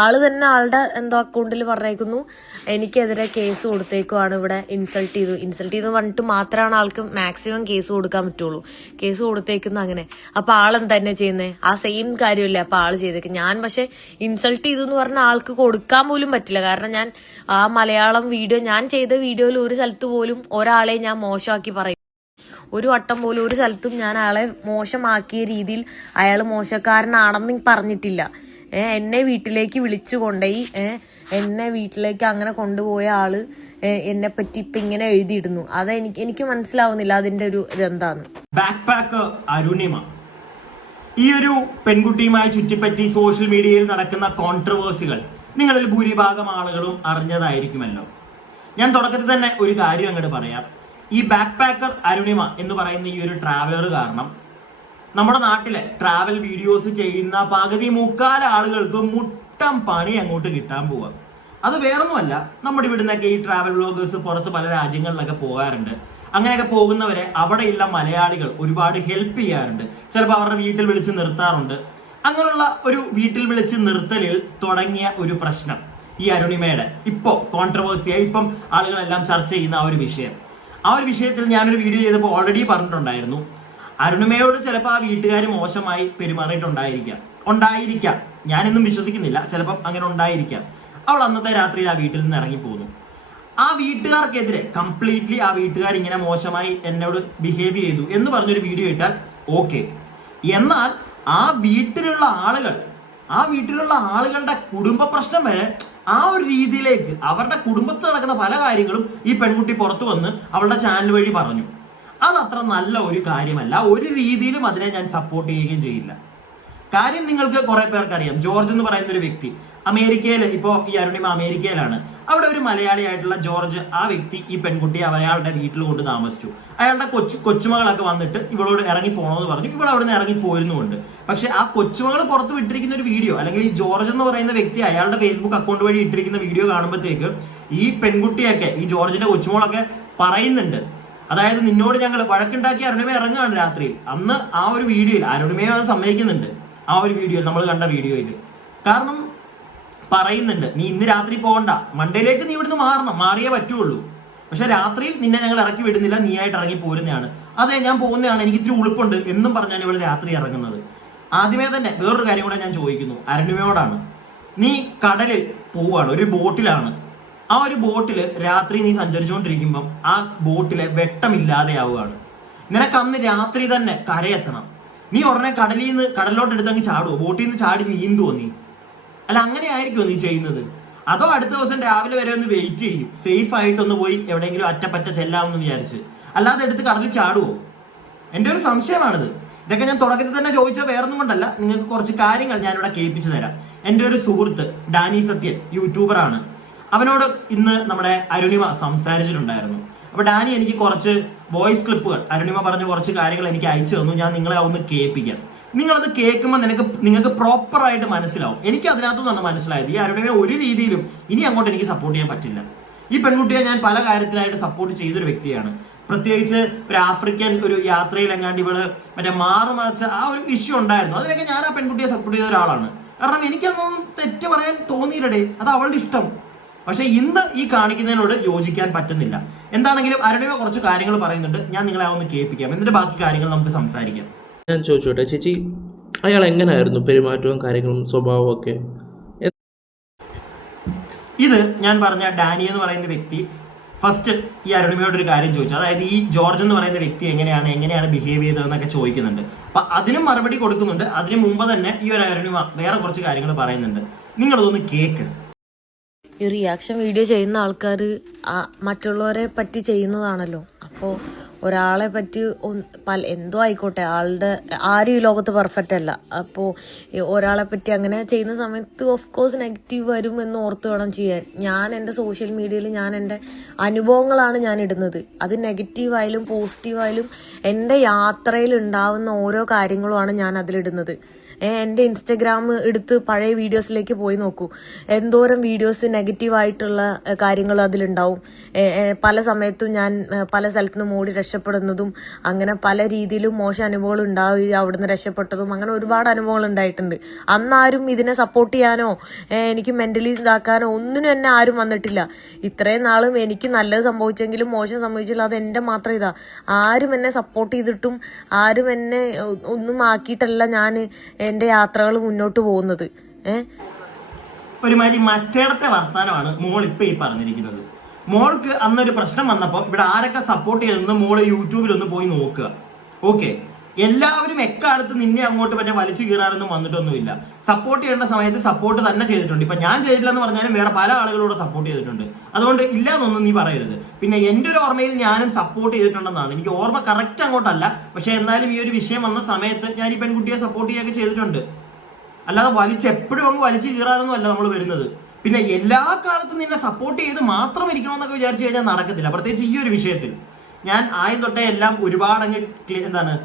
ആള് തന്നെ ആളുടെ എന്തോ അക്കൗണ്ടിൽ പറഞ്ഞേക്കുന്നു എനിക്കെതിരെ കേസ് കൊടുത്തേക്കുവാണ്, ഇവിടെ ഇൻസൾട്ട് ചെയ്തു പറഞ്ഞിട്ട് മാത്രമാണ് ആൾക്ക് മാക്സിമം കേസ് കൊടുക്കാൻ പറ്റുള്ളൂ. കേസ് കൊടുത്തേക്കുന്നു അങ്ങനെ. അപ്പൊ ആളെന്താ തന്നെ ചെയ്യുന്നേ? ആ സെയിം കാര്യമല്ലേ അപ്പൊ ആള് ചെയ്തേക്കും. ഞാൻ പക്ഷെ ഇൻസൾട്ട് ചെയ്തു എന്ന് പറഞ്ഞ ആൾക്ക് കൊടുക്കാൻ പോലും പറ്റില്ല. കാരണം ഞാൻ ആ മലയാളം വീഡിയോ, ഞാൻ ചെയ്ത വീഡിയോയിൽ ഒരു സ്ഥലത്ത് പോലും ഒരാളെ ഞാൻ മോശമാക്കി പറയും. ഒരു വട്ടം പോലും ഒരു സ്ഥലത്തും ഞാൻ അയാളെ മോശമാക്കിയ രീതിയിൽ അയാൾ മോശക്കാരനാണെന്ന് പറഞ്ഞിട്ടില്ല. എന്നെ വീട്ടിലേക്ക് വിളിച്ചു കൊണ്ടുപോയി എന്നെ വീട്ടിലേക്ക് അങ്ങനെ കൊണ്ടുപോയ ആള് എന്നെ പറ്റി ഇപ്പൊ ഇങ്ങനെ എഴുതിയിടുന്നു. അത് എനിക്ക് മനസ്സിലാവുന്നില്ല അതിന്റെ ഒരു ഇതെന്താന്ന്. ബാക്ക് പാക്കർ അരുണിമ ഈ ഒരു പെൺകുട്ടിയുമായി ചുറ്റിപ്പറ്റി സോഷ്യൽ മീഡിയയിൽ നടക്കുന്ന കോൺട്രവേഴ്സികൾ നിങ്ങളിൽ ഭൂരിഭാഗം ആളുകളും അറിഞ്ഞതായിരിക്കുമല്ലോ. ഞാൻ തുടക്കത്തിൽ തന്നെ ഒരു കാര്യം അങ്ങോട്ട് പറയാം. ഈ ബാക്ക് പാക്കർ അരുണിമ എന്ന് പറയുന്ന ഈ ഒരു ട്രാവലർ കാരണം നമ്മുടെ നാട്ടിലെ ട്രാവൽ വീഡിയോസ് ചെയ്യുന്ന പകുതി മുക്കാൽ ആളുകൾക്ക് മുട്ടം പണി അങ്ങോട്ട് കിട്ടാൻ പോവുക. അത് വേറൊന്നുമല്ല, നമ്മുടെ ഇവിടുന്നൊക്കെ ഈ ട്രാവൽ വ്ളോഗേഴ്സ് പുറത്ത് പല രാജ്യങ്ങളിലൊക്കെ പോകാറുണ്ട്. അങ്ങനെയൊക്കെ പോകുന്നവരെ അവിടെയുള്ള മലയാളികൾ ഒരുപാട് ഹെൽപ്പ് ചെയ്യാറുണ്ട്. ചിലപ്പോൾ അവരുടെ വീട്ടിൽ വിളിച്ച് നിർത്താറുണ്ട്. അങ്ങനെയുള്ള ഒരു വീട്ടിൽ വിളിച്ച് നിർത്തലിൽ തുടങ്ങിയ ഒരു പ്രശ്നം ഈ അരുണിമയുടെ ഇപ്പോൾ കോൺട്രവേഴ്സിയായി ഇപ്പം ആളുകളെല്ലാം ചർച്ച ചെയ്യുന്ന ആ ഒരു വിഷയം. ആ ഒരു വിഷയത്തിൽ ഞാനൊരു വീഡിയോ ചെയ്തപ്പോൾ ഓൾറെഡി പറഞ്ഞിട്ടുണ്ടായിരുന്നു, അരുണിമയോട് ചിലപ്പോൾ ആ വീട്ടുകാർ മോശമായി ഉണ്ടായിരിക്കാം. ഞാനൊന്നും വിശ്വസിക്കുന്നില്ല, ചിലപ്പം അങ്ങനെ ഉണ്ടായിരിക്കാം. അവൾ അന്നത്തെ രാത്രിയിൽ ആ വീട്ടിൽ നിന്ന് ഇറങ്ങിപ്പോകുന്നു. ആ വീട്ടുകാർക്കെതിരെ കംപ്ലീറ്റ്ലി ആ വീട്ടുകാർ ഇങ്ങനെ മോശമായി എന്നോട് ബിഹേവ് ചെയ്തു എന്ന് പറഞ്ഞൊരു വീഡിയോ ഇട്ടാൽ ഓക്കെ. എന്നാൽ ആ വീട്ടിലുള്ള ആളുകളുടെ കുടുംബ പ്രശ്നം വരെ ആ ഒരു രീതിയിലേക്ക് അവരുടെ കുടുംബത്തിൽ നടക്കുന്ന പല കാര്യങ്ങളും ഈ പെൺകുട്ടി പുറത്തു വന്ന് അവളുടെ ചാനൽ വഴി പറഞ്ഞു. അതത്ര നല്ല ഒരു കാര്യമല്ല. ഒരു രീതിയിലും അതിനെ ഞാൻ സപ്പോർട്ട് ചെയ്യുകയും ചെയ്യില്ല. കാര്യം നിങ്ങൾക്ക് കുറെ പേർക്ക് അറിയാം, ജോർജ് എന്ന് പറയുന്ന ഒരു വ്യക്തി അമേരിക്കയിൽ, ഇപ്പോൾ ഈ അരുണിമ അമേരിക്കയിലാണ്. അവിടെ ഒരു മലയാളിയായിട്ടുള്ള ജോർജ്, ആ വ്യക്തി ഈ പെൺകുട്ടിയെ അയാളുടെ വീട്ടിൽ കൊണ്ട് താമസിച്ചു. അയാളുടെ കൊച്ചുമകളൊക്കെ വന്നിട്ട് ഇവളോട് ഇറങ്ങി പോകണമെന്ന് പറഞ്ഞു. ഇവൾ അവിടെ നിന്ന് ഇറങ്ങി പോരുന്നുണ്ട്. പക്ഷെ ആ കൊച്ചുമകൾ പുറത്ത് വിട്ടിരിക്കുന്ന ഒരു വീഡിയോ, അല്ലെങ്കിൽ ഈ ജോർജ് എന്ന് പറയുന്ന വ്യക്തി അയാളുടെ ഫേസ്ബുക്ക് അക്കൗണ്ട് വഴി ഇട്ടിരിക്കുന്ന വീഡിയോ കാണുമ്പോഴത്തേക്ക് ഈ പെൺകുട്ടിയൊക്കെ, ഈ ജോർജിന്റെ കൊച്ചുമകളൊക്കെ പറയുന്നുണ്ട്, അതായത് നിന്നോട് ഞങ്ങൾ വഴക്കുണ്ടാക്കി അരുണിമ ഇറങ്ങുകയാണ് രാത്രിയിൽ. അന്ന് ആ ഒരു വീഡിയോയിൽ അരുണിമയെ അത് സമ്മതിക്കുന്നുണ്ട്. ആ ഒരു വീഡിയോയിൽ, നമ്മൾ കണ്ട വീഡിയോയിൽ, കാരണം പറയുന്നുണ്ട്, നീ ഇന്ന് രാത്രി പോകണ്ട, മണ്ടയിലേക്ക് നീ ഇവിടുന്ന് മാറിയേ പറ്റുള്ളൂ. പക്ഷെ രാത്രിയിൽ നിന്നെ ഞങ്ങൾ ഇറക്കി വിടുന്നില്ല, നീ ആയിട്ട് ഇറങ്ങി പോരുന്നതാണ്. അതെ, ഞാൻ പോകുന്നതാണ്, എനിക്ക് ഇത്തിരി ഉളുപ്പുണ്ട് എന്നും പറഞ്ഞാണ് ഇവിടെ രാത്രി ഇറങ്ങുന്നത്. ആദ്യമേ തന്നെ വേറൊരു കാര്യം കൂടെ ഞാൻ ചോദിക്കുന്നു, അരുണിമയോടാണ്. നീ കടലിൽ പോവുകയാണ്, ഒരു ബോട്ടിലാണ്. ആ ഒരു ബോട്ടിൽ രാത്രി നീ സഞ്ചരിച്ചുകൊണ്ടിരിക്കുമ്പം ആ ബോട്ടിലെ വെട്ടമില്ലാതെയാവുകയാണ്. നിനക്ക് അന്ന് രാത്രി തന്നെ കരയെത്തണം. നീ ഉടനെ കടലിലോട്ട് എടുത്തങ്ങ് ചാടുവോ? ബോട്ടിൽ നിന്ന് ചാടി നീന്തുവോ നീ? അല്ല, അങ്ങനെ ആയിരിക്കുമോ നീ ചെയ്യുന്നത്? അതോ അടുത്ത ദിവസം രാവിലെ വരെ ഒന്ന് വെയിറ്റ് ചെയ്യും, സേഫ് ആയിട്ടൊന്ന് പോയി എവിടെയെങ്കിലും അറ്റപ്പറ്റ ചെല്ലാമെന്ന് വിചാരിച്ച്? അല്ലാതെ എടുത്ത് കടലിൽ ചാടുവോ? എൻ്റെ ഒരു സംശയമാണിത്. ഇതൊക്കെ ഞാൻ തുടക്കത്തിൽ തന്നെ ചോദിച്ചാൽ വേറൊന്നും കൊണ്ടല്ല, നിങ്ങൾക്ക് കുറച്ച് കാര്യങ്ങൾ ഞാനിവിടെ കേൾപ്പിച്ചു തരാം. എൻ്റെ ഒരു സുഹൃത്ത് ഡാനി സത്യൻ, യൂട്യൂബറാണ്. അവനോട് ഇന്ന് നമ്മുടെ അരുണിമ സംസാരിച്ചിട്ടുണ്ടായിരുന്നു. അപ്പൊ ഡാനി എനിക്ക് കുറച്ച് വോയിസ് ക്ലിപ്പുകൾ, അരുണിമ പറഞ്ഞ കുറച്ച് കാര്യങ്ങൾ എനിക്ക് അയച്ചു തന്നു. ഞാൻ നിങ്ങളെ ഒന്ന് കേൾപ്പിക്കാം. നിങ്ങളത് കേൾക്കുമ്പോൾ നിങ്ങൾക്ക് പ്രോപ്പറായിട്ട് മനസ്സിലാവും. എനിക്ക് അതിനകത്തു നിന്നാണ് മനസ്സിലായത്, ഈ അരുണിമയെ ഒരു രീതിയിലും ഇനി അങ്ങോട്ട് എനിക്ക് സപ്പോർട്ട് ചെയ്യാൻ പറ്റില്ല. ഈ പെൺകുട്ടിയെ ഞാൻ പല കാര്യത്തിലായിട്ട് സപ്പോർട്ട് ചെയ്തൊരു വ്യക്തിയാണ്. പ്രത്യേകിച്ച് ഒരു ആഫ്രിക്കൻ ഒരു യാത്രയിലെങ്ങാണ്ട് ഇവള് മറ്റേ മാറുമറിച്ച ആ ഒരു ഇഷ്യൂ ഉണ്ടായിരുന്നു. അതിനൊക്കെ ഞാൻ ആ പെൺകുട്ടിയെ സപ്പോർട്ട് ചെയ്ത ഒരാളാണ്. കാരണം എനിക്കതൊന്നും തെറ്റ് പറയാൻ തോന്നിയില്ലടേ, അത് അവളുടെ ഇഷ്ടം. പക്ഷെ ഇന്ന് ഈ കാണിക്കുന്നതിനോട് യോജിക്കാൻ പറ്റുന്നില്ല. എന്താണെങ്കിലും അരുണിമ കുറച്ച് കാര്യങ്ങൾ പറയുന്നുണ്ട്, ഞാൻ നിങ്ങളെ ഒന്ന് കേൾപ്പിക്കാം, എന്നിട്ട് ബാക്കി കാര്യങ്ങൾ നമുക്ക് സംസാരിക്കാം. ഞാൻ ചോദിച്ചോട്ടെ ചേച്ചി, അയാൾ എങ്ങനെയായിരുന്നു പെരുമാറ്റവും കാര്യങ്ങളും സ്വഭാവവും ഒക്കെ? ഇത് ഞാൻ പറഞ്ഞ ഡാനി എന്ന് പറയുന്ന വ്യക്തി ഫസ്റ്റ് ഈ അരുണിമയോട് ഒരു കാര്യം ചോദിച്ചു. അതായത് ഈ ജോർജ് എന്ന് പറയുന്ന വ്യക്തി എങ്ങനെയാണ് ബിഹേവ് ചെയ്തതെന്നൊക്കെ ചോദിക്കുന്നുണ്ട്. അപ്പൊ അതിനും മറുപടി കൊടുക്കുന്നുണ്ട്. അതിന് മുമ്പ് തന്നെ ഈ ഒരു അരുണിമ വേറെ കുറച്ച് കാര്യങ്ങൾ പറയുന്നുണ്ട്. നിങ്ങളതൊന്ന് കേക്ക്. ഈ റിയാക്ഷൻ വീഡിയോ ചെയ്യുന്ന ആൾക്കാർ മറ്റുള്ളവരെ പറ്റി ചെയ്യുന്നതാണല്ലോ. അപ്പോൾ ഒരാളെ പറ്റി എന്തോ ആയിക്കോട്ടെ, ആരും ഈ ലോകത്ത് പെർഫെക്റ്റ് അല്ല. അപ്പോൾ ഒരാളെ പറ്റി അങ്ങനെ ചെയ്യുന്ന സമയത്ത് ഓഫ് കോഴ്സ് നെഗറ്റീവ് വരും എന്ന് ഓർത്ത് വേണം ചെയ്യാൻ. ഞാൻ എൻ്റെ സോഷ്യൽ മീഡിയയിൽ ഞാൻ എൻ്റെ അനുഭവങ്ങളാണ് ഞാൻ ഇടുന്നത്. അത് നെഗറ്റീവായാലും പോസിറ്റീവായാലും എൻ്റെ യാത്രയിൽ ഉണ്ടാവുന്ന ഓരോ കാര്യങ്ങളുമാണ് ഞാൻ അതിലിടുന്നത്. എൻ്റെ ഇൻസ്റ്റഗ്രാം എടുത്ത് പഴയ വീഡിയോസിലേക്ക് പോയി നോക്കൂ. എന്തോരം വീഡിയോസ് നെഗറ്റീവായിട്ടുള്ള കാര്യങ്ങൾ അതിലുണ്ടാവും. പല സമയത്തും ഞാൻ പല സ്ഥലത്തു നിന്നും ഓടി രക്ഷപ്പെടുന്നതും അങ്ങനെ പല രീതിയിലും മോശം അനുഭവങ്ങൾ ഉണ്ടാവുകയും അവിടുന്ന് രക്ഷപ്പെട്ടതും അങ്ങനെ ഒരുപാട് അനുഭവങ്ങൾ ഉണ്ടായിട്ടുണ്ട്. അന്നാരും ഇതിനെ സപ്പോർട്ട് ചെയ്യാനോ എനിക്ക് മെന്റലി ഇതാക്കാനോ ഒന്നിനും എന്നെ ആരും വന്നിട്ടില്ല. ഇത്രയും നാളും എനിക്ക് നല്ലത് സംഭവിച്ചെങ്കിലും മോശം സംഭവിച്ചില്ല, അത് എൻ്റെ മാത്രം ഇതാ. ആരും എന്നെ സപ്പോർട്ട് ചെയ്തിട്ടും ആരും എന്നെ ഒന്നും ആക്കിയിട്ടല്ല ഞാൻ എൻ്റെ യാത്രകൾ മുന്നോട്ട് പോകുന്നത്. ഒരുമാതിരി മറ്റേടത്തെ വർത്താനമാണ് മോൾ ഇപ്പൊ ഈ പറഞ്ഞിരിക്കുന്നത്. മോൾക്ക് അന്നൊരു പ്രശ്നം വന്നപ്പോൾ ഇവിടെ ആരൊക്കെ സപ്പോർട്ട് ചെയ്തെന്ന് മോള് യൂട്യൂബിലൊന്ന് പോയി നോക്കുക. ഓക്കെ, എല്ലാവരും എക്കാലത്ത് നിന്നെ അങ്ങോട്ട് പിന്നെ വലിച്ചു കീറാനൊന്നും വന്നിട്ടൊന്നുമില്ല. സപ്പോർട്ട് ചെയ്യേണ്ട സമയത്ത് സപ്പോർട്ട് തന്നെ ചെയ്തിട്ടുണ്ട്. ഇപ്പൊ ഞാൻ ചെയ്തില്ല എന്ന് പറഞ്ഞാലും വേറെ പല ആളുകളോട് സപ്പോർട്ട് ചെയ്തിട്ടുണ്ട്. അതുകൊണ്ട് ഇല്ല എന്നൊന്നും നീ പറയരുത്. പിന്നെ എൻ്റെ ഒരു ഓർമ്മയിൽ ഞാനും സപ്പോർട്ട് ചെയ്തിട്ടുണ്ടെന്നാണ് എനിക്ക് ഓർമ്മ. കറക്റ്റ് അങ്ങോട്ടല്ല, പക്ഷെ എന്നാലും ഈ ഒരു വിഷയം വന്ന സമയത്ത് ഞാൻ ഈ പെൺകുട്ടിയെ സപ്പോർട്ട് ചെയ്യുകയൊക്കെ ചെയ്തിട്ടുണ്ട്. അല്ലാതെ എപ്പോഴും അങ്ങ് വലിച്ചു കീറാനൊന്നും അല്ല നമ്മൾ വരുന്നത്. പിന്നെ എല്ലാ കാലത്തും നിന്നെ സപ്പോർട്ട് ചെയ്ത് മാത്രം ഇരിക്കണമെന്നൊക്കെ വിചാരിച്ചു കഴിഞ്ഞാൽ നടക്കത്തില്ല. പ്രത്യേകിച്ച് ഈ ഒരു വിഷയത്തിൽ ഞാൻ ആദ്യം തൊട്ടേ എല്ലാം ഒരുപാട് അങ്ങ്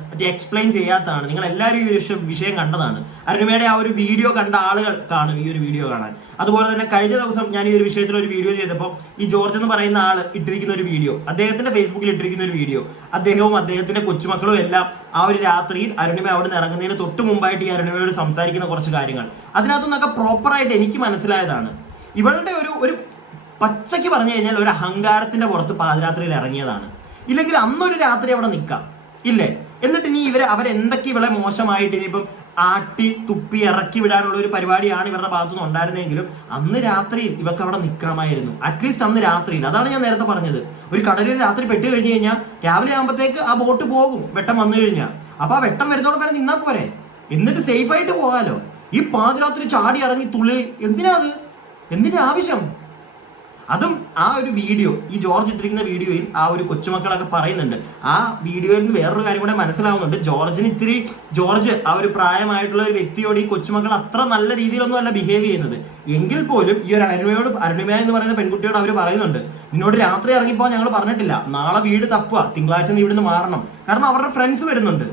മറ്റേ എക്സ്പ്ലെയിൻ ചെയ്യാത്തതാണ്. നിങ്ങൾ എല്ലാവരും ഈ വിഷയം കണ്ടതാണ്. അരുണിമയുടെ ആ ഒരു വീഡിയോ കണ്ട ആളുകൾ കാണും ഈ ഒരു വീഡിയോ കാണാൻ. അതുപോലെ തന്നെ കഴിഞ്ഞ ദിവസം ഞാൻ ഈ ഒരു വിഷയത്തിൽ ഒരു വീഡിയോ ചെയ്തപ്പോൾ ഈ ജോർജ് എന്ന് പറയുന്ന ആള് ഇട്ടിരിക്കുന്ന ഒരു വീഡിയോ, അദ്ദേഹത്തിന്റെ ഫേസ്ബുക്കിൽ ഇട്ടിരിക്കുന്ന ഒരു വീഡിയോ, അദ്ദേഹവും അദ്ദേഹത്തിന്റെ കൊച്ചുമക്കളും എല്ലാം ആ ഒരു രാത്രിയിൽ അരുണിമ അവിടെ നിന്ന് ഇറങ്ങുന്നതിന് തൊട്ട് മുമ്പായിട്ട് ഈ അരുണിമയോട് സംസാരിക്കുന്ന കുറച്ച് കാര്യങ്ങൾ അതിനകത്തുനിന്നൊക്കെ പ്രോപ്പറായിട്ട് എനിക്ക് മനസ്സിലായതാണ്. ഇവളുടെ ഒരു പച്ചയ്ക്ക് പറഞ്ഞു കഴിഞ്ഞാൽ ഒരു അഹങ്കാരത്തിന്റെ പുറത്ത് പാതിരാത്രിയിൽ ഇറങ്ങിയതാണ്. ഇല്ലെങ്കിൽ അന്നൊരു രാത്രി അവിടെ നിൽക്കാം ഇല്ലേ? എന്നിട്ട് ഇനി അവരെന്തൊക്കെ ഇവളെ മോശമായിട്ട് ഇനിയിപ്പം ആട്ടി തുപ്പി ഇറക്കി വിടാനുള്ള ഒരു പരിപാടിയാണ് ഇവരുടെ ഭാഗത്തുനിന്ന് ഉണ്ടായിരുന്നെങ്കിലും അന്ന് രാത്രിയിൽ ഇവർക്ക് അവിടെ നിൽക്കാമായിരുന്നു. അറ്റ്ലീസ്റ്റ് അന്ന് രാത്രിയിൽ. അതാണ് ഞാൻ നേരത്തെ പറഞ്ഞത്. ഒരു കടലിൽ രാത്രി പെട്ട് കഴിഞ്ഞ് കഴിഞ്ഞാൽ രാവിലെ ആകുമ്പോഴത്തേക്ക് ആ ബോട്ട് പോകും, വെട്ടം വന്നു കഴിഞ്ഞാൽ. അപ്പൊ ആ വെട്ടം വരുന്നതോടെ വരെ നിന്നാൽ പോരെ, എന്നിട്ട് സേഫ് ആയിട്ട് പോകാലോ. ഈ പാതിരാത്രി ചാടി ഇറങ്ങി തുള്ളി എന്തിനാ ആവശ്യം? അതും ആ ഒരു വീഡിയോ, ഈ ജോർജ് ഇട്ടിരിക്കുന്ന വീഡിയോയിൽ ആ ഒരു കൊച്ചുമക്കളൊക്കെ പറയുന്നുണ്ട്. ആ വീഡിയോയിൽ നിന്ന് വേറൊരു കാര്യം കൂടെ മനസ്സിലാവുന്നുണ്ട്. ജോർജ് ആ ഒരു പ്രായമായിട്ടുള്ള ഒരു വ്യക്തിയോട് ഈ കൊച്ചുമക്കൾ അത്ര നല്ല രീതിയിലൊന്നും അല്ല ബിഹേവ് ചെയ്യുന്നത്. എങ്കിൽ പോലും ഈ ഒരു അരുണിമ എന്ന് പറയുന്ന പെൺകുട്ടിയോട് അവർ പറയുന്നുണ്ട്, നിന്നോട് രാത്രി ഇറങ്ങിപ്പോ ഞങ്ങൾ പറഞ്ഞിട്ടില്ല, നാളെ വീട് തപ്പുക, തിങ്കളാഴ്ച നീ ഇവിടുന്ന് മാറണം, കാരണം അവരുടെ ഫ്രണ്ട്സ് വരുന്നുണ്ട്,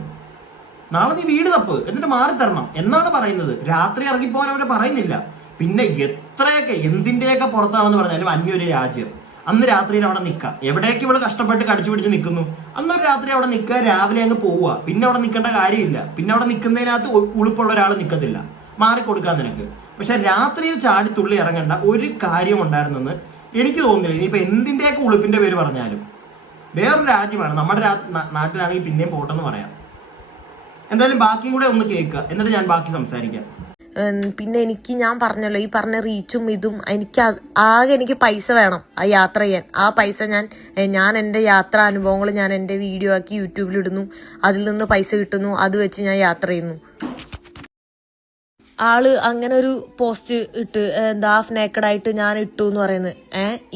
നാളെ നീ വീട് തപ്പ് എന്നിട്ട് മാറി തരണം എന്നാണ് പറയുന്നത്. രാത്രി ഇറങ്ങിപ്പോകാൻ അവർ പറയുന്നില്ല. പിന്നെ എത്രയൊക്കെ എന്തിൻ്റെയൊക്കെ പുറത്താണെന്ന് പറഞ്ഞാലും അന്യൊരു രാജ്യം, അന്ന് രാത്രിയിൽ അവിടെ നിൽക്കുക. എവിടേക്ക് ഇവള് കഷ്ടപ്പെട്ട് കടിച്ചു പിടിച്ച് നിൽക്കുന്നു, അന്നൊരു രാത്രി അവിടെ നിൽക്കുക, രാവിലെ അങ്ങ് പോവുക. പിന്നെ അവിടെ നിൽക്കേണ്ട കാര്യമില്ല. പിന്നെ അവിടെ നിൽക്കുന്നതിനകത്ത് ഉളുപ്പുള്ള ഒരാൾ നിൽക്കത്തില്ല, മാറിക്കൊടുക്കാൻ നിനക്ക്. പക്ഷെ രാത്രിയിൽ ചാടി തുള്ളി ഇറങ്ങേണ്ട ഒരു കാര്യം ഉണ്ടായിരുന്നെന്ന് എനിക്ക് തോന്നുന്നില്ല. ഇനിയിപ്പോൾ എന്തിൻ്റെയൊക്കെ ഉളുപ്പിൻ്റെ പേര് പറഞ്ഞാലും വേറൊരു രാജ്യമാണ്. നമ്മുടെ നാട്ടിലാണെങ്കിൽ പിന്നെയും പോട്ടെന്ന് പറയാം. എന്തായാലും ബാക്കിയും കൂടെ ഒന്ന് കേൾക്കുക, എന്നിട്ട് ഞാൻ ബാക്കി സംസാരിക്കാം. പിന്നെ ഞാൻ പറഞ്ഞല്ലോ, ഈ പറഞ്ഞ റീച്ചും ഇതും എനിക്ക് പൈസ വേണം ആ യാത്ര ചെയ്യാൻ. ആ പൈസ ഞാൻ എൻ്റെ യാത്രാ അനുഭവങ്ങൾ ഞാൻ എൻ്റെ വീഡിയോ ആക്കി യൂട്യൂബിൽ ഇടുന്നു, അതിൽ നിന്ന് പൈസ കിട്ടുന്നു, അത് വെച്ച് ഞാൻ യാത്ര ചെയ്യുന്നു. ആള് അങ്ങനെ ഒരു പോസ്റ്റ് ഇട്ട് ഹാഫ് നേക്കഡായിട്ട് ഞാൻ ഇട്ടു എന്ന് പറയുന്നത്.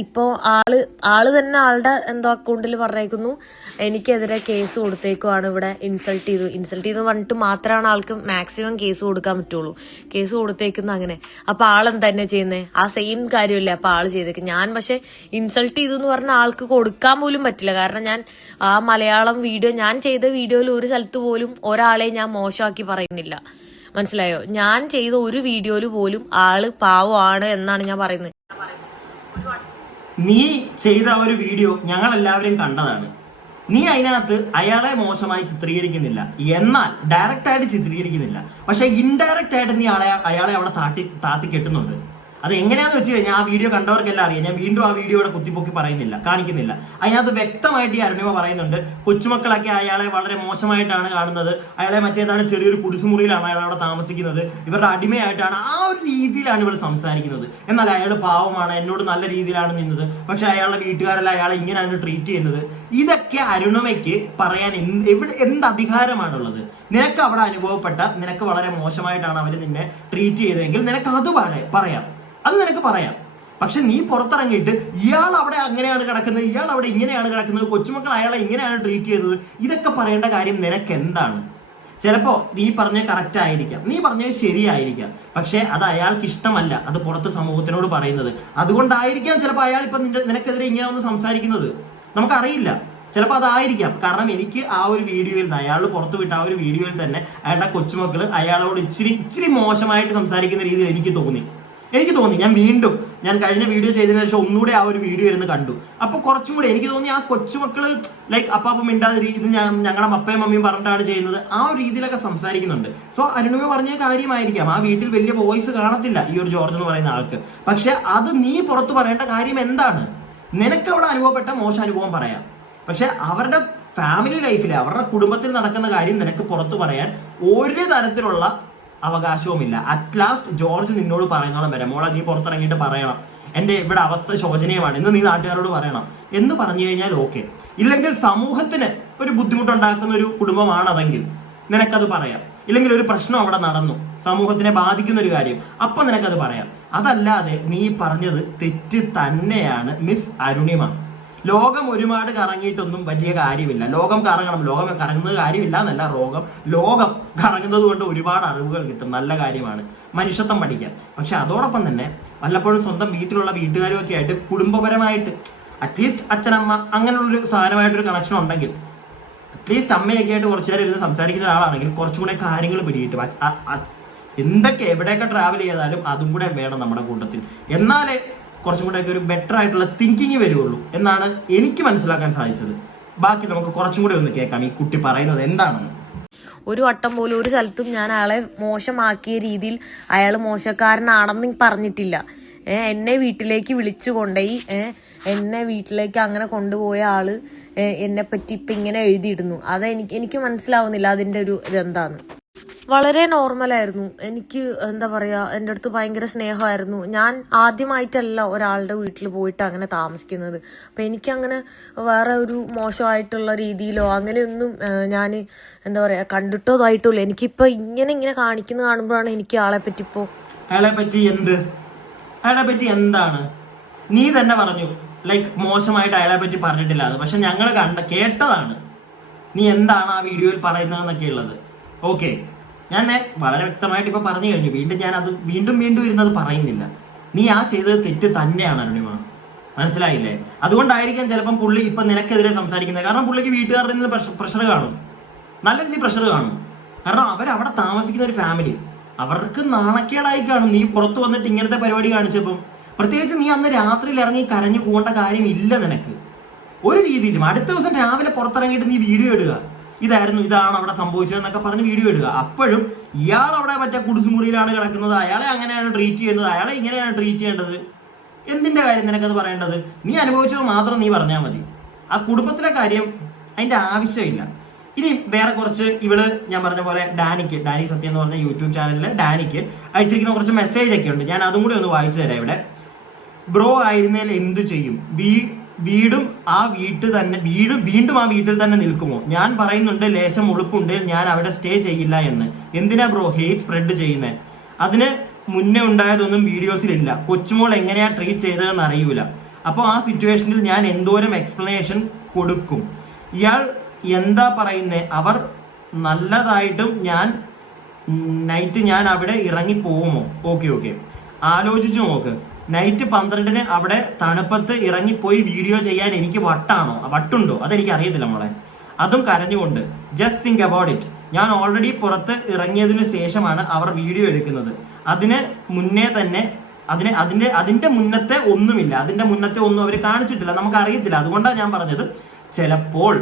ഇപ്പോ ആള് തന്നെ ആളുടെ അക്കൗണ്ടിൽ പറഞ്ഞേക്കുന്നു എനിക്കെതിരെ കേസ് കൊടുത്തേക്കുവാണ്, ഇവിടെ ഇൻസൾട്ട് ചെയ്തു പറഞ്ഞിട്ട് മാത്രമാണ് ആൾക്ക് മാക്സിമം കേസ് കൊടുക്കാൻ പറ്റുള്ളൂ. കേസ് കൊടുത്തേക്കുന്നു അങ്ങനെ. അപ്പൊ ആളെന്താ തന്നെ ചെയ്യുന്നത്? ആ സെയിം കാര്യമല്ലേ അപ്പൊ ആള് ചെയ്തേക്ക്. ഞാൻ പക്ഷെ ഇൻസൾട്ട് ചെയ്തു എന്ന് പറഞ്ഞ ആൾക്ക് കൊടുക്കാൻ പോലും പറ്റില്ല. കാരണം ഞാൻ ആ മലയാളം വീഡിയോ ഞാൻ ചെയ്ത വീഡിയോയിൽ ഒരു സ്ഥലത്ത് പോലും ഒരാളെ ഞാൻ മോശമാക്കി പറയുന്നില്ല. മനസ്സിലായോ? ഞാൻ ചെയ്ത ഒരു വീഡിയോയിൽ പോലും ആള് പാവമാണ് എന്നാണ് ഞാൻ പറയുന്നത്. നീ ചെയ്ത ഒരു വീഡിയോ ഞങ്ങൾ എല്ലാവരും കണ്ടതാണ്. നീ അതിനകത്ത് അയാളെ മോശമായി ചിത്രീകരിക്കുന്നില്ല, എന്നാൽ ഡയറക്റ്റ് ആയിട്ട് ചിത്രീകരിക്കുന്നില്ല. പക്ഷെ ഇൻഡയറക്റ്റ് ആയിട്ട് നീ അയാളെ അവിടെ താത്തി കെട്ടുന്നുണ്ട്. അത് എങ്ങനെയാന്ന് വെച്ച് കഴിഞ്ഞാൽ ആ വീഡിയോ കണ്ടവർക്കെല്ലാം അറിയാം. ഞാൻ വീണ്ടും ആ വീഡിയോയുടെ കുത്തിപ്പൊക്കി കാണിക്കുന്നില്ല. അതിനകത്ത് വ്യക്തമായിട്ട് ഈ അരുണിമ പറയുന്നുണ്ട്, കൊച്ചുമക്കളൊക്കെ അയാളെ വളരെ മോശമായിട്ടാണ് കാണുന്നത്, അയാളെ മറ്റേതാണ് ചെറിയൊരു കുടിസുമുറിയിലാണ് അയാൾ അവിടെ താമസിക്കുന്നത്, ഇവരുടെ അടിമയായിട്ടാണ്. ആ ഒരു രീതിയിലാണ് ഇവർ സംസാരിക്കുന്നത്. എന്നാൽ അയാൾ പാവമാണ്, എന്നോട് നല്ല രീതിയിലാണ് നിന്നത്, പക്ഷെ അയാളുടെ വീട്ടുകാരെല്ലാം അയാളെ ഇങ്ങനെയാണ് ട്രീറ്റ് ചെയ്യുന്നത്. ഇതൊക്കെ അരുണിമയ്ക്ക് പറയാൻ എന്ത് അധികാരമാണുള്ളത്? നിനക്ക് അവിടെ അനുഭവപ്പെട്ട, നിനക്ക് വളരെ മോശമായിട്ടാണ് അവർ നിന്നെ ട്രീറ്റ് ചെയ്തതെങ്കിൽ നിനക്ക് അത് പറയാം, അത് നിനക്ക് പറയാം. പക്ഷെ നീ പുറത്തിറങ്ങിയിട്ട് ഇയാൾ അവിടെ അങ്ങനെയാണ് കിടക്കുന്നത്, ഇയാൾ അവിടെ ഇങ്ങനെയാണ് കിടക്കുന്നത്, കൊച്ചുമക്കൾ അയാളെ ഇങ്ങനെയാണ് ട്രീറ്റ് ചെയ്തത്, ഇതൊക്കെ പറയേണ്ട കാര്യം നിനക്ക് എന്താണ്? ചിലപ്പോ നീ പറഞ്ഞത് കറക്റ്റ് ആയിരിക്കാം, നീ പറഞ്ഞത് ശരിയായിരിക്കാം, പക്ഷെ അത് അയാൾക്ക് ഇഷ്ടമല്ല അത് പുറത്ത് സമൂഹത്തിനോട് പറയുന്നത്. അതുകൊണ്ടായിരിക്കാം ചിലപ്പോൾ അയാൾ ഇപ്പൊ നിനക്കെതിരെ ഇങ്ങനെ ഒന്ന് സംസാരിക്കുന്നത്. നമുക്കറിയില്ല. ചിലപ്പോൾ അതായിരിക്കാം. കാരണം എനിക്ക് ആ ഒരു വീഡിയോയിൽ നിന്ന്, അയാൾ പുറത്തു വിട്ട ആ ഒരു വീഡിയോയിൽ തന്നെ അയാളുടെ കൊച്ചുമക്കൾ അയാളോട് ഇച്ചിരി മോശമായിട്ട് സംസാരിക്കുന്ന രീതിയിൽ എനിക്ക് തോന്നി. ഞാൻ കഴിഞ്ഞ വീഡിയോ ചെയ്തതിനു ശേഷം ഒന്നുകൂടെ ആ ഒരു വീഡിയോ ഇരുന്ന് കണ്ടു. അപ്പോൾ കുറച്ചും കൂടെ എനിക്ക് തോന്നി ആ കൊച്ചുമക്കൾ ലൈക്ക് അപ്പാപ്പം മിണ്ടാതിരി, ഇത് ഞങ്ങളുടെ അപ്പയും മമ്മിയും പറഞ്ഞിട്ടാണ് ചെയ്യുന്നത്, ആ ഒരു രീതിയിലൊക്കെ സംസാരിക്കുന്നുണ്ട്. സോ അരുണിമ പറഞ്ഞ കാര്യമായിരിക്കാം, ആ വീട്ടിൽ വലിയ വോയിസ് കാണത്തില്ല ഈ ഒരു ജോർജ് എന്ന് പറയുന്ന ആൾക്ക്. പക്ഷെ അത് നീ പുറത്തു പറയേണ്ട കാര്യം എന്താണ്? നിനക്ക് അവിടെ അനുഭവപ്പെട്ട മോശം അനുഭവം പറയാം, പക്ഷെ അവരുടെ ഫാമിലി ലൈഫിൽ അവരുടെ കുടുംബത്തിൽ നടക്കുന്ന കാര്യം നിനക്ക് പുറത്തു പറയാൻ ഒരു തരത്തിലുള്ള അവകാശവുമില്ല. അറ്റ് ലാസ്റ്റ് ജോർജ് നിന്നോട് പറയുന്നോളം വരെ മോളെ നീ പുറത്തിറങ്ങിയിട്ട് പറയണം, എൻ്റെ ഇവിടെ അവസ്ഥ ശോചനീയമാണ്, ഇന്ന് നീ നാട്ടുകാരോട് പറയണം എന്ന് പറഞ്ഞു കഴിഞ്ഞാൽ ഓക്കെ. ഇല്ലെങ്കിൽ സമൂഹത്തിന് ഒരു ബുദ്ധിമുട്ടുണ്ടാക്കുന്ന ഒരു കുടുംബമാണതെങ്കിൽ നിനക്കത് പറയാം. ഇല്ലെങ്കിൽ ഒരു പ്രശ്നം അവിടെ നടന്നു, സമൂഹത്തിനെ ബാധിക്കുന്ന ഒരു കാര്യം, അപ്പം നിനക്കത് പറയാം. അതല്ലാതെ നീ പറഞ്ഞത് തെറ്റ് തന്നെയാണ് മിസ് അരുണിമ. ലോകം ഒരുപാട് കറങ്ങിയിട്ടൊന്നും വലിയ കാര്യമില്ല. ലോകം കറങ്ങുന്നത് കാര്യമില്ല എന്നല്ല, ലോകം കറങ്ങുന്നത് കൊണ്ട് ഒരുപാട് അറിവുകൾ കിട്ടും, നല്ല കാര്യമാണ്, മനുഷ്യത്വം പഠിക്കാം. പക്ഷെ അതോടൊപ്പം തന്നെ വല്ലപ്പോഴും സ്വന്തം വീട്ടിലുള്ള വീട്ടുകാരുമൊക്കെ ആയിട്ട് കുടുംബപരമായിട്ട് അറ്റ്ലീസ്റ്റ് അച്ഛനമ്മ അങ്ങനെയുള്ളൊരു സാധനമായിട്ടൊരു കണക്ഷൻ ഉണ്ടെങ്കിൽ, അറ്റ്ലീസ്റ്റ് അമ്മയൊക്കെ ആയിട്ട് കുറച്ചു നേരം ഇരുന്ന് സംസാരിക്കുന്ന ഒരാളാണെങ്കിൽ കുറച്ചും കൂടെ കാര്യങ്ങൾ പിടികിട്ടും. എവിടെയൊക്കെ ട്രാവൽ ചെയ്താലും അതും കൂടെ വേണം നമ്മുടെ കൂട്ടത്തിൽ. എന്നാലേ കുറച്ചും കൂടെ ഒരു ബെറ്റർ ആയിട്ടുള്ള തിങ്കിങ് വരുള്ളൂ എന്നാണ് എനിക്ക് മനസ്സിലാക്കാൻ സാധിച്ചത്. ബാക്കി നമുക്ക് കുറച്ചും കൂടെ ഒന്ന് കേൾക്കാം ഈ കുട്ടി പറയുന്നത് എന്താണെന്ന്. ഒരു വട്ടം പോലും ഒരു സ്ഥലത്തും ഞാൻ അയാളെ മോശമാക്കിയ രീതിയിൽ അയാൾ മോശക്കാരനാണെന്ന് പറഞ്ഞിട്ടില്ല. എന്നെ വീട്ടിലേക്ക് വിളിച്ചു കൊണ്ടുപോയി എന്നെ വീട്ടിലേക്ക് അങ്ങനെ കൊണ്ടുപോയ ആള് എന്നെ പറ്റി ഇപ്പൊ ഇങ്ങനെ എഴുതിയിടുന്നു. എനിക്ക് മനസ്സിലാവുന്നില്ല അതിന്റെ ഒരു ഇതെന്താന്ന്. വളരെ നോർമലായിരുന്നു. എനിക്ക് എന്താ പറയാ, എൻ്റെ അടുത്ത് ഭയങ്കര സ്നേഹമായിരുന്നു. ഞാൻ ആദ്യമായിട്ടല്ല ഒരാളുടെ വീട്ടിൽ പോയിട്ട് അങ്ങനെ താമസിക്കുന്നത്. അപ്പം എനിക്കങ്ങനെ വേറെ ഒരു മോശമായിട്ടുള്ള രീതിയിലോ അങ്ങനെയൊന്നും ഞാൻ എന്താ പറയാ കണ്ടിട്ടോ ഇതായിട്ടില്ല. എനിക്കിപ്പോൾ ഇങ്ങനെ കാണിക്കുന്നത് കാണുമ്പോഴാണ് എനിക്ക് അയാളെ പറ്റി എന്താണ് നീ തന്നെ പറഞ്ഞു, ലൈക്ക് മോശമായിട്ട് അയാളെ പറ്റി പറഞ്ഞിട്ടില്ല അത്. പക്ഷെ ഞങ്ങൾ കേട്ടതാണ് നീ എന്താണ് ആ വീഡിയോയിൽ പറയുന്നതെന്നൊക്കെ ഉള്ളത്. ഓക്കെ, ഞാൻ വളരെ വ്യക്തമായിട്ട് ഇപ്പൊ പറഞ്ഞു കഴിഞ്ഞു. വീണ്ടും ഇരുന്നത് പറയുന്നില്ല. നീ ആ ചെയ്തത് തെറ്റ് തന്നെയാണ് അരുണിമ, മനസ്സിലായില്ലേ? അതുകൊണ്ടായിരിക്കാം ചിലപ്പം പുള്ളി ഇപ്പൊ നിനക്കെതിരെ സംസാരിക്കുന്നത്. കാരണം പുള്ളിക്ക് വീട്ടുകാരുടെ നിന്ന് പ്രഷർ കാണും, നല്ല രീതിയിൽ പ്രഷർ കാണും. കാരണം അവരവിടെ താമസിക്കുന്ന ഒരു ഫാമിലി, അവർക്ക് നാണക്കേടായി കാണും നീ പുറത്തു വന്നിട്ട് ഇങ്ങനത്തെ പരിപാടി കാണിച്ചപ്പം. പ്രത്യേകിച്ച് നീ അന്ന് രാത്രിയിൽ ഇറങ്ങി കരഞ്ഞു പോകേണ്ട കാര്യമില്ല നിനക്ക് ഒരു രീതിയിലും. അടുത്ത ദിവസം രാവിലെ പുറത്തിറങ്ങിയിട്ട് നീ വീഡിയോ ഇടുക, ഇതാണ് അവിടെ സംഭവിച്ചതെന്നൊക്കെ പറഞ്ഞ് വീഡിയോ ഇടുക. അപ്പോഴും ഇയാൾ അവിടെ മറ്റേ കുടിസുമുറിയിലാണ് കിടക്കുന്നത്, അയാളെ അങ്ങനെയാണ് ട്രീറ്റ് ചെയ്യുന്നത്, അയാളെ ഇങ്ങനെയാണ് ട്രീറ്റ് ചെയ്യേണ്ടത്. എന്തിന്റെ കാര്യം നിനക്കത് പറയേണ്ടത്? നീ അനുഭവിച്ചത് മാത്രം നീ പറഞ്ഞാൽ മതി. ആ കുടുംബത്തിലെ കാര്യം അതിന്റെ ആവശ്യമില്ല. ഇനി വേറെ കുറച്ച് ഞാൻ പറഞ്ഞ പോലെ ഡാനി സത്യം എന്ന് പറഞ്ഞ യൂട്യൂബ് ചാനലിൽ ഡാനിക്ക് അയച്ചിരിക്കുന്ന കുറച്ച് മെസ്സേജ് ഒക്കെ ഉണ്ട്. ഞാൻ അതും കൂടി ഒന്ന് വായിച്ചു തരാം. ഇവിടെ ബ്രോ ആയിരുന്നേൽ എന്ത് ചെയ്യും? വീണ്ടും ആ വീട്ടിൽ തന്നെ നിൽക്കുമോ? ഞാൻ പറയുന്നുണ്ട് ലേശം ഉളുപ്പുണ്ട്, ഞാൻ അവിടെ സ്റ്റേ ചെയ്യില്ല എന്ന്. എന്തിനാ ബ്രോ ഹെയ്റ്റ് സ്പ്രെഡ് ചെയ്യുന്നത്? അതിന് മുന്നേ ഉണ്ടായതൊന്നും വീഡിയോസിലില്ല. കൊച്ചുമോൾ എങ്ങനെയാ ട്രീറ്റ് ചെയ്തതെന്ന് അറിയൂല. അപ്പോൾ ആ സിറ്റുവേഷനിൽ ഞാൻ എന്തോരം എക്സ്പ്ലനേഷൻ കൊടുക്കും? ഇയാൾ എന്താ പറയുന്നേ? അവർ നല്ലതായിട്ടും നൈറ്റ് ഞാൻ അവിടെ ഇറങ്ങി പോവുമോ? ഓക്കെ ആലോചിച്ചു നോക്ക്. നൈറ്റ് 12-ന് അവിടെ തണുപ്പത്ത് ഇറങ്ങിപ്പോയി വീഡിയോ ചെയ്യാൻ എനിക്ക് വട്ടുണ്ടോ? അതെനിക്ക് അറിയത്തില്ല മോളെ. അതും കരഞ്ഞുകൊണ്ട്. Just think about it. ഞാൻ ഓൾറെഡി പുറത്ത് ഇറങ്ങിയതിനു ശേഷമാണ് അവർ വീഡിയോ എടുക്കുന്നത്. അതിന് മുന്നേ തന്നെ അതിന്റെ മുന്നത്തെ ഒന്നുമില്ല. അതിന്റെ മുന്നത്തെ ഒന്നും അവർ കാണിച്ചിട്ടില്ല, നമുക്ക് അറിയത്തില്ല. അതുകൊണ്ടാണ് ഞാൻ പറഞ്ഞത് ചിലപ്പോൾ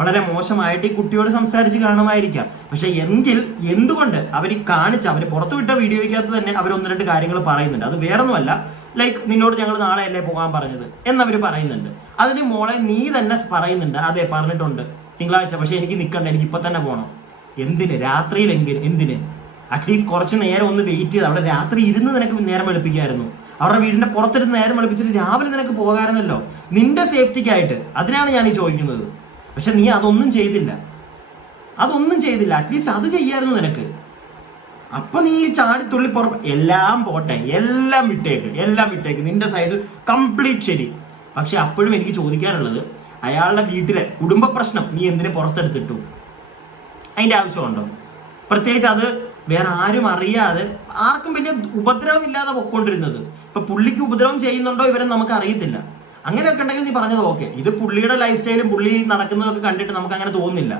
വളരെ മോശമായിട്ട് ഈ കുട്ടിയോട് സംസാരിച്ച് കാണുമായിരിക്കാം. പക്ഷെ എന്തുകൊണ്ട് അവർ പുറത്തുവിട്ട വീഡിയോയ്ക്കകത്ത് തന്നെ അവർ 1-2 കാര്യങ്ങൾ പറയുന്നുണ്ട്. അത് വേറൊന്നുമല്ല, ലൈക്ക് നിന്നോട് ഞങ്ങൾ നാളെ അല്ലേ പോകാൻ പറഞ്ഞത് എന്നവർ പറയുന്നുണ്ട്. അതിന് മോളെ നീ തന്നെ പറയുന്നുണ്ട്, അതെ പറഞ്ഞിട്ടുണ്ട് തിങ്കളാഴ്ച, പക്ഷെ എനിക്ക് നിൽക്കണ്ട, എനിക്ക് ഇപ്പൊ തന്നെ പോകണം. എന്തിന്? രാത്രിയിലെങ്കിലും എന്തിന്? അറ്റ്ലീസ്റ്റ് കുറച്ച് നേരം ഒന്ന് വെയിറ്റ് ചെയ്ത് അവിടെ രാത്രി ഇരുന്ന് നിനക്ക് നേരം വെളുപ്പിക്കായിരുന്നു. അവരുടെ വീടിന്റെ പുറത്തിരുന്ന് നേരം വെളുപ്പിച്ചിട്ട് രാവിലെ നിനക്ക് പോകാമായിരുന്നല്ലോ, നിന്റെ സേഫ്റ്റിക്കായിട്ട്. അതിനാണ് ഞാൻ ഈ ചോദിക്കുന്നത്. പക്ഷെ നീ അതൊന്നും ചെയ്തില്ല. അറ്റ്ലീസ്റ്റ് അത് ചെയ്യായിരുന്നു നിനക്ക്. അപ്പൊ നീ ചാടിത്തുള്ളി എല്ലാം പോട്ടെ, എല്ലാം വിട്ടേക്ക്, നിന്റെ സൈഡിൽ കംപ്ലീറ്റ് ശരി. പക്ഷെ അപ്പോഴും എനിക്ക് ചോദിക്കാനുള്ളത്, അയാളുടെ വീട്ടിലെ കുടുംബ പ്രശ്നം നീ എന്തിനു പുറത്തെടുത്തിട്ടു? അതിന്റെ ആവശ്യമുണ്ടോ? പ്രത്യേകിച്ച് അത് വേറെ ആരും അറിയാതെ, ആർക്കും വലിയ ഉപദ്രവം ഇല്ലാതെ പൊക്കോണ്ടിരുന്നത്. ഇപ്പൊ പുള്ളിക്ക് ഉപദ്രവം ചെയ്യുന്നുണ്ടോ ഇവരെ നമുക്ക് അറിയത്തില്ല. അങ്ങനെയൊക്കെ ഉണ്ടെങ്കിൽ നീ പറഞ്ഞത് ഓക്കെ. ഇത് പുള്ളിയുടെ ലൈഫ് സ്റ്റൈലും പുള്ളി നടക്കുന്നതൊക്കെ കണ്ടിട്ട് നമുക്ക് അങ്ങനെ തോന്നുന്നില്ല.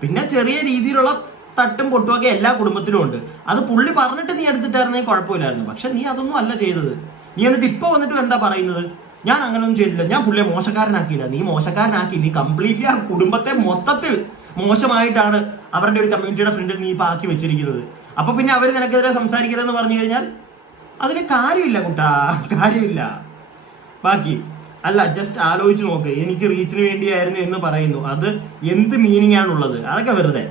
പിന്നെ ചെറിയ രീതിയിലുള്ള തട്ടും പൊട്ടുമൊക്കെ എല്ലാ കുടുംബത്തിലും ഉണ്ട്. അത് പുള്ളി പറഞ്ഞിട്ട് നീ എടുത്തിട്ടായിരുന്നെങ്കിൽ കുഴപ്പമില്ലായിരുന്നു. പക്ഷെ നീ അതൊന്നും അല്ല ചെയ്തത്. നീ എന്നിട്ട് ഇപ്പൊ വന്നിട്ടും എന്താ പറയുന്നത്, ഞാൻ അങ്ങനെയൊന്നും ചെയ്തില്ല, ഞാൻ പുള്ളിയെ മോശക്കാരനാക്കിയില്ല. നീ മോശക്കാരനാക്കി. നീ കംപ്ലീറ്റ്ലി ആ കുടുംബത്തെ മൊത്തത്തിൽ മോശമായിട്ടാണ് അവരുടെ ഒരു കമ്മ്യൂണിറ്റിയുടെ ഫ്രണ്ടിൽ നീ ഇപ്പൊ ആക്കി വെച്ചിരിക്കുന്നത്. അപ്പൊ പിന്നെ അവർ നിനക്കെതിരെ സംസാരിക്കരുതെന്ന് പറഞ്ഞു കഴിഞ്ഞാൽ അതിന് കാര്യമില്ല കുട്ടാ, കാര്യമില്ല. ബാക്കി അല്ല, ജസ്റ്റ് ആലോചിച്ച് നോക്ക്. എനിക്ക് റീച്ചിന് വേണ്ടിയായിരുന്നു എന്ന് പറയുന്നു, അത് എന്ത് മീനിങ് ആണുള്ളത്? അതൊക്കെ വെറുതെ.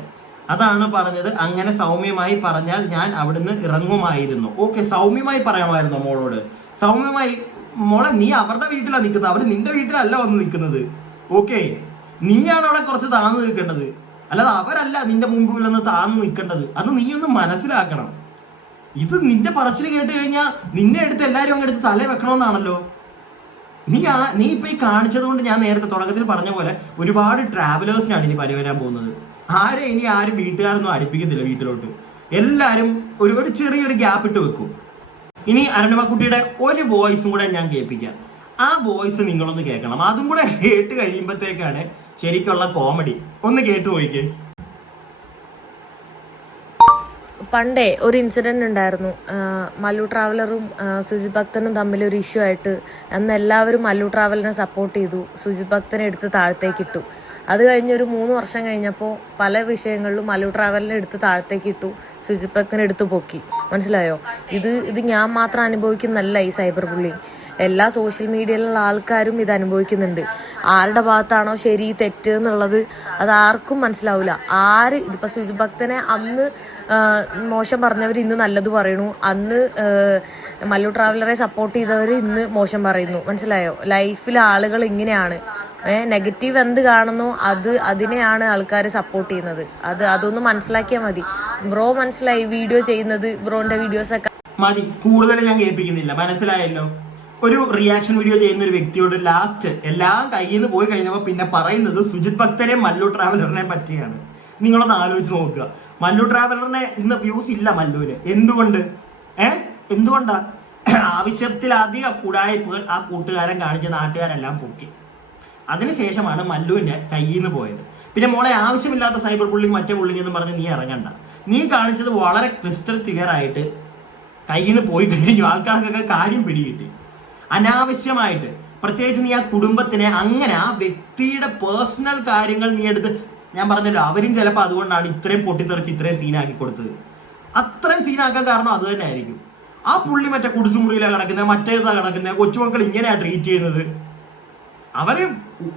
അതാണ് പറഞ്ഞത്. അങ്ങനെ സൗമ്യമായി പറഞ്ഞാൽ ഞാൻ അവിടുന്ന് ഇറങ്ങുമായിരുന്നു. ഓക്കെ, സൗമ്യമായി പറയാമായിരുന്നു മോളോട്. സൗമ്യമായി മോളെ, നീ അവരുടെ വീട്ടിലാണ് നിൽക്കുന്നത്, അവർ നിന്റെ വീട്ടിലല്ല വന്ന് നിൽക്കുന്നത്. ഓക്കെ, നീയാണ് അവിടെ കുറച്ച് താഴ്ന്നു നിൽക്കേണ്ടത്, അല്ലാതെ അവരല്ല നിന്റെ മുമ്പിൽ നിന്ന് താഴ്ന്നു നിൽക്കേണ്ടത്. അത് നീ ഒന്ന് മനസ്സിലാക്കണം. ഇത് നിന്റെ പറച്ചിൽ കേട്ട് കഴിഞ്ഞാൽ നിന്നെ എടുത്ത് എല്ലാവരും അങ്ങ് എടുത്ത് തല വെക്കണമെന്നാണല്ലോ. നീ ഇപ്പൊ ഈ കാണിച്ചത് കൊണ്ട് ഞാൻ നേരത്തെ തുടക്കത്തിൽ പറഞ്ഞ പോലെ ഒരുപാട് ട്രാവലേഴ്സിനാണ് ഇനി വരാൻ പോകുന്നത്. ഇനി ആരും വീട്ടുകാരൊന്നും അടുപ്പിക്കത്തില്ല വീട്ടിലോട്ട്. എല്ലാവരും ഒരു ചെറിയൊരു ഗ്യാപ്പ് ഇട്ട് വെക്കും. ഇനി അരുണിമക്കുട്ടിയുടെ ഒരു വോയിസും കൂടെ ഞാൻ കേൾപ്പിക്കാം. ആ വോയിസ് നിങ്ങളൊന്ന് കേൾക്കണം. അതും കൂടെ കേട്ട് കഴിയുമ്പോഴത്തേക്കാണ് ശരിക്കുള്ള കോമഡി. ഒന്ന് കേട്ട് നോക്കിക്കേ. പണ്ടേ ഒരു ഇൻസിഡന്റ് ഉണ്ടായിരുന്നു. മല്ലു ട്രാവലറും സുജിത് ഭക്തനും തമ്മിൽ ഒരു ഇഷ്യൂ ആയിട്ട് അന്ന് എല്ലാവരും മല്ലു ട്രാവലിനെ സപ്പോർട്ട് ചെയ്തു, സുജിത് ഭക്തനെ എടുത്ത് താഴത്തേക്ക് ഇട്ടു. അത് കഴിഞ്ഞൊരു 3 വർഷം കഴിഞ്ഞപ്പോൾ പല വിഷയങ്ങളിലും മല്ലു ട്രാവലിനെ എടുത്ത് താഴത്തേക്ക് ഇട്ടു, സുജിത് ഭക്തനെ എടുത്ത് പൊക്കി. മനസ്സിലായോ? ഇത് ഞാൻ മാത്രം അനുഭവിക്കുന്നല്ല ഈ സൈബർ ബുള്ളിങ്. എല്ലാ സോഷ്യൽ മീഡിയയിലുള്ള ആൾക്കാരും ഇത് അനുഭവിക്കുന്നുണ്ട്. ആരുടെ ഭാഗത്താണോ ശരി തെറ്റ് എന്നുള്ളത് അത് ആർക്കും മനസ്സിലാവില്ല. ഇതിപ്പോൾ സുജിത് ഭക്തനെ അന്ന് മോശം പറഞ്ഞവർ ഇന്ന് നല്ലത് പറയണു, അന്ന് മല്ലു ട്രാവലറെ സപ്പോർട്ട് ചെയ്തവർ ഇന്ന് മോശം പറയുന്നു. മനസ്സിലായോ? ലൈഫിൽ ആളുകൾ ഇങ്ങനെയാണ്. നെഗറ്റീവ് എന്ത് കാണുന്നു അതിനെയാണ് ആൾക്കാർ സപ്പോർട്ട് ചെയ്യുന്നത്. അതൊന്ന് മനസ്സിലാക്കിയാൽ മതി. ബ്രോ മനസ്സിലായി വീഡിയോ ചെയ്യുന്നത്, ബ്രോന്റെ വീഡിയോസൊക്കെ മതി, കൂടുതൽ ഞാൻ കേൾപ്പിക്കുന്നില്ല. മനസ്സിലായല്ലോ? ഒരു റിയാക്ഷൻ വീഡിയോ ചെയ്യുന്ന ഒരു വ്യക്തിയോട് ലാസ്റ്റ് എല്ലാം കയ്യിൽ നിന്ന് പോയി കഴിഞ്ഞപ്പോൾ പിന്നെ പറയുന്നത് സുജിത് ഭക്തനെ മല്ലു ട്രാവലറിനെ പറ്റിയാണ്. നിങ്ങളൊന്ന് ആലോചിച്ച് നോക്കുക. മല്ലു ട്രാവലറിനെ ഇന്ന് വ്യൂസ് ഇല്ല മല്ലുവിന്. എന്തുകൊണ്ടാ? ആവശ്യത്തിലധികം ഉടായ്പകൾ ആ കൂട്ടുകാരൻ കാണിച്ച നാട്ടുകാരെല്ലാം പൊക്കി. അതിനുശേഷമാണ് മല്ലുവിന്റെ കയ്യിൽ നിന്ന് പോയത്. പിന്നെ മോളെ, ആവശ്യമില്ലാത്ത സൈബർ ബുള്ളിങ് മറ്റേ ബുള്ളിങ് എന്ന് പറഞ്ഞ് നീ ഇറങ്ങണ്ട. നീ കാണിച്ചത് വളരെ ക്രിസ്റ്റൽ ക്ലിയർ ആയിട്ട് കയ്യിൽ നിന്ന് പോയി കഴിഞ്ഞു. ആൾക്കാർക്കൊക്കെ കാര്യം പിടികിട്ടി. അനാവശ്യമായിട്ട്, പ്രത്യേകിച്ച് നീ ആ കുടുംബത്തിനെ അങ്ങനെ ആ വ്യക്തിയുടെ പേഴ്സണൽ കാര്യങ്ങൾ നീ എടുത്ത്, ഞാൻ പറഞ്ഞല്ലോ അവരും ചിലപ്പോൾ അതുകൊണ്ടാണ് ഇത്രയും പൊട്ടിത്തെറിച്ച് ഇത്രയും സീനാക്കി കൊടുത്തത്. അത്രയും സീനാക്കാൻ കാരണം അത് തന്നെ ആയിരിക്കും. ആ പുള്ളി മറ്റേ കുടിസുമുറിയിലാണ് കിടക്കുന്നത്, മറ്റേതാ കിടക്കുന്നത്, കൊച്ചുമക്കൾ ഇങ്ങനെയാണ് ട്രീറ്റ് ചെയ്യുന്നത്.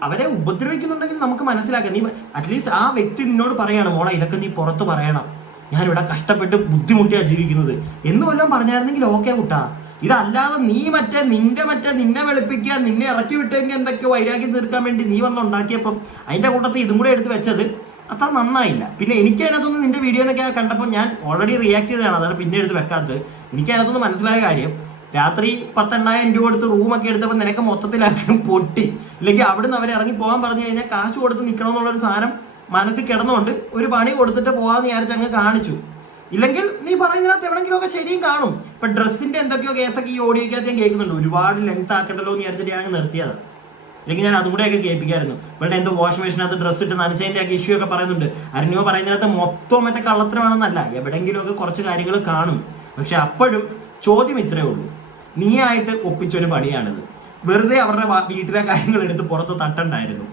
അവരെ ഉപദ്രവിക്കുന്നുണ്ടെങ്കിൽ നമുക്ക് മനസ്സിലാക്കാം. നീ അറ്റ്ലീസ്റ്റ് ആ വ്യക്തി നിന്നോട് പറയാണ്, മോളെ ഇതൊക്കെ നീ പുറത്ത് പറയണം, ഞാനിവിടെ കഷ്ടപ്പെട്ട് ബുദ്ധിമുട്ടിയാണ് ജീവിക്കുന്നത് എന്ന് വല്ലതും പറഞ്ഞായിരുന്നെങ്കിൽ ഓക്കെ കുട്ടാ. ഇതല്ലാതെ നീ നിന്നെ വെളുപ്പിക്കുക, നിന്നെ ഇറക്കി വിട്ടതിന്റെ എന്തൊക്കെയോ വൈരാഗ്യം തീർക്കാൻ വേണ്ടി നീ വന്നുണ്ടാക്കിയപ്പം അതിന്റെ കൂട്ടത്തിൽ ഇതും കൂടെ എടുത്ത് വെച്ചത് അത്ര നന്നായില്ല. പിന്നെ എനിക്ക് അതിനകത്തൊന്ന് നിന്റെ വീഡിയോനൊക്കെ കണ്ടപ്പോൾ ഞാൻ ഓൾറെഡി റിയാക്ട് ചെയ്തതാണ്, അതാണ് പിന്നെ എടുത്ത് വെക്കാത്തത്. എനിക്ക് അതിനകത്തൊന്ന് മനസ്സിലായ കാര്യം, രാത്രി 10,000 രൂപ കൊടുത്ത് റൂമൊക്കെ എടുത്തപ്പോൾ നിനക്ക് മൊത്തത്തിലാക്കും പൊട്ടി. ഇല്ലെങ്കിൽ അവിടുന്ന് അവരെ ഇറങ്ങി പോകാൻ പറഞ്ഞു കഴിഞ്ഞാൽ കാശ് കൊടുത്ത് നിൽക്കണം എന്നുള്ളൊരു സാധനം മനസ്സിൽ കിടന്നുകൊണ്ട് ഒരു പണി കൊടുത്തിട്ട് പോകാമെന്ന് വിചാരിച്ച് അങ്ങ് കാണിച്ചു. ഇല്ലെങ്കിൽ നീ പറയുന്നതിനകത്ത് എവിടെങ്കിലും ഒക്കെ ശരിയും കാണും. ഇപ്പൊ ഡ്രസ്സിന്റെ എന്തൊക്കെയോ കേസൊക്കെ ഈ ഓഡിയോക്കകത്ത് ഞാൻ കേൾക്കുന്നുണ്ട്. ഒരുപാട് ലെങ്ത് ആക്കണ്ടല്ലോ എന്ന് വിചാരിച്ചിട്ട് ഞാൻ നിർത്തിയത്. അല്ലെങ്കിൽ ഞാൻ അതും കൂടെയൊക്കെ കേൾപ്പിക്കായിരുന്നു. ഇവിടെ എന്തോ വാഷ് മെഷീനകത്ത് ഡ്രസ്സ് ഇട്ട് നനച്ചതിന്റെ ഒക്കെ ഇഷ്യൂ ഒക്കെ പറയുന്നുണ്ട്. അരണ്യോ പറയുന്നതിനകത്ത് മൊത്തം മറ്റേ കള്ളത്തരമാണെന്നല്ല, എവിടെയെങ്കിലും ഒക്കെ കുറച്ച് കാര്യങ്ങൾ കാണും. പക്ഷെ അപ്പോഴും ചോദ്യം ഇത്രയേ ഉള്ളൂ, നീ ആയിട്ട് ഒപ്പിച്ചൊരു പണിയാണിത്. വെറുതെ അവരുടെ വീട്ടിലെ കാര്യങ്ങൾ എടുത്ത് പുറത്ത് തട്ടണ്ടായിരുന്നു.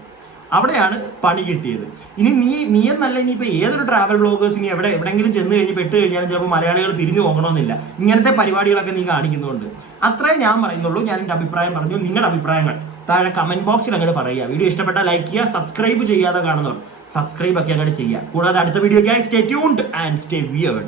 അവിടെയാണ് പണി കിട്ടിയത്. ഇനി നീ എന്നല്ല, ഇനിയിപ്പോൾ ഏതൊരു ട്രാവൽ ബ്ലോഗേഴ്സ് ഇനി എവിടെയെങ്കിലും ചെന്ന് കഴിഞ്ഞ് പെട്ട് കഴിഞ്ഞാലും ചിലപ്പോൾ മലയാളികൾ തിരിഞ്ഞു നോക്കണമെന്നില്ല. ഇങ്ങനത്തെ പരിപാടികളൊക്കെ നീ കാണിക്കുന്നുണ്ട്. അത്രേ ഞാൻ പറയുന്നുള്ളൂ. ഞാൻ എൻ്റെ അഭിപ്രായം പറഞ്ഞു. നിങ്ങളുടെ അഭിപ്രായങ്ങൾ താഴെ കമന്റ് ബോക്സിൽ അങ്ങോട്ട് പറയുക. വീഡിയോ ഇഷ്ടപ്പെട്ടാൽ ലൈക്ക് ചെയ്യുക. സബ്സ്ക്രൈബ് ചെയ്യാതെ കാണുന്നവർ സബ്സ്ക്രൈബ് ഒക്കെ അങ്ങോട്ട് ചെയ്യുക. കൂടാതെ അടുത്ത വീഡിയോയ്ക്കായി stay tuned and stay weird.